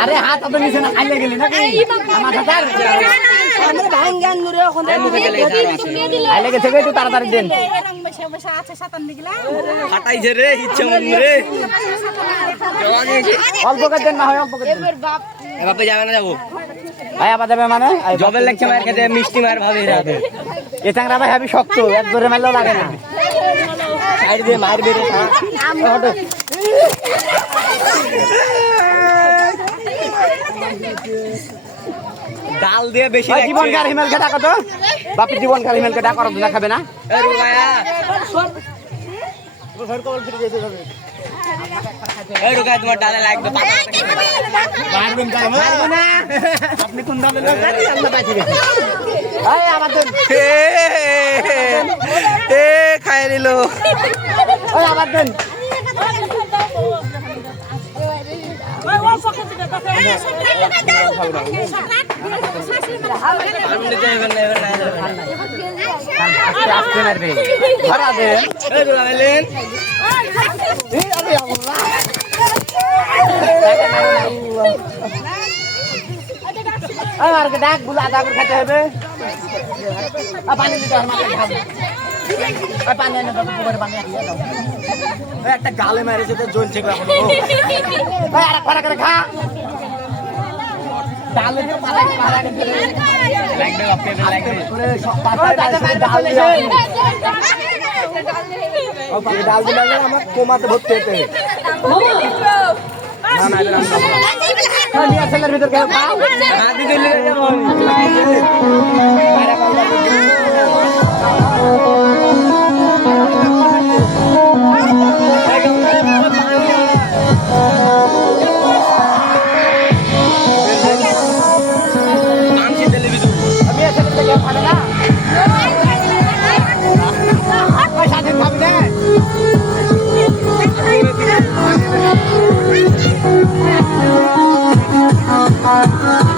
আরে হাত তো নিচে না খাইলে গেলি না মাথাটার আমরা ভাঙ্গান নুরে ওখানে আইলে গেছে একটু তাড়াতাড়ি দেন ফাটাইছে রে ইচ্ছা মনে রে অল্প করে দেন না হয় অল্প করে এবার বাপে যাবে না যাবো ভাই আবার যাবে মানে জবের লেগছে মার খেতে মিষ্টি মার ভাবে রাতে এ চাংরা ভাই আমি শক্ত এক ধরে মারলেও লাগে না সাইড দিয়ে মার বেরে ডাল দিয়ে বেশি জীবন কার হিমেল কে ডাকা তো বাপি জীবন কার হিমেল কে ডাকা করব না খাবে না এ রুবায়া এই রুবায়া তোমার ডালে লাগবে মারবেন তাই মারবো না আপনি কোন দামে লোক জানি আল্লাহ বাঁচি গেছে এই আমাদের এ খায় নিলো ওই আবার দেন আস্তে মারবে ধরা দেন এই রুবাইলেন আর ডাক গুলো আদা করে খেতে হবে পানি দিতে হবে মাথায় খাবো পানি এনে দেবো পুকুরে পানি একটা গালে মেরেছে তো জ্বলছে এখন আর খরা করে খা ডালে দিয়ে পালা মারা গেছে লাগবে বাপকে লাগবে করে সব পাতা ডাল দিয়ে ও পানি ডাল দিলে আমার কোমাতে ভর্তি হতে না না এটা না নিয়ে ছেলের ভিতর কেউ খাও হাতি দিলে যেমন Thank you.